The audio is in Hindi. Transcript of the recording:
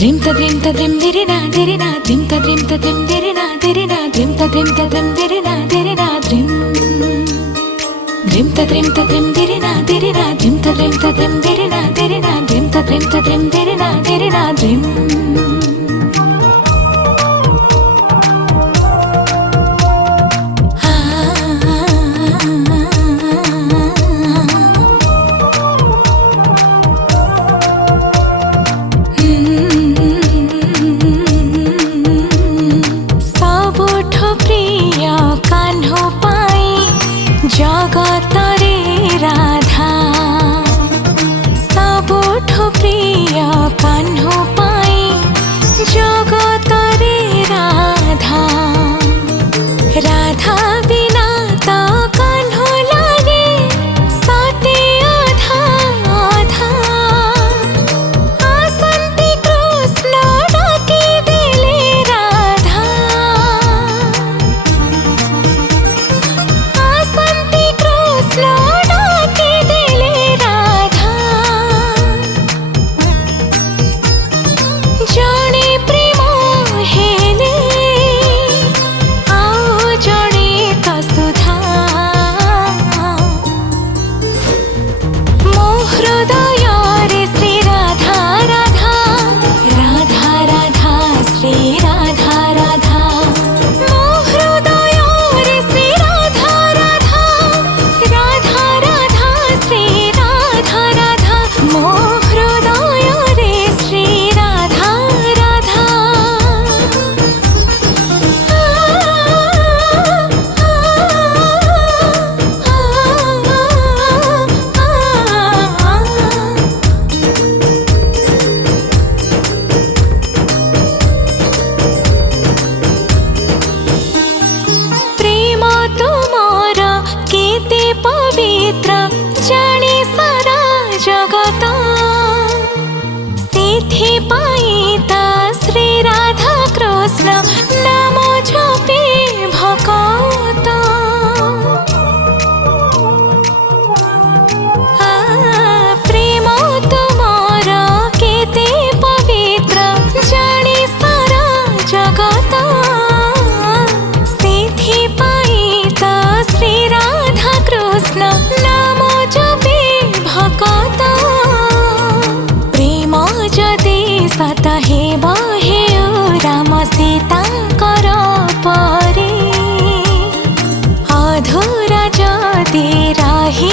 ध्रिम तद्रिम तद्रिम दिरिना दिरिना ध्रिम तद्रिम तद्रिम दिरिना दिरिना ध्रिम तद्रिम तद्रिम दिरिना दिरिना ध्रिम ध्रिम तद्रिम तद्रिम दिरिना दिरिना ध्रिम तद्रिम तद्रिम दिरिना दिरिना ध्रिम तद्रिम तद्रिम दिरिना दिरिना ध्रिम जगतरे राधा सबुठु प्रिय कान्हो पाई जगतरे राधा राधा बिना त कान्हो लागे सते आधा आधा आसन्ती कृष्ण डाकी देले राधा पवित्र जाने सारा जगत सिद्धि पाइता श्री राधा कृष्ण नाम जपे भगत प्रेम तुमर केते पवित्र जाने सारा जगत सिद्धि पाइता श्री राधा कृष्ण नाम जपे भगत प्रेम जदि सत हेब हे राम सीतांकर परे अधूरा जदि रही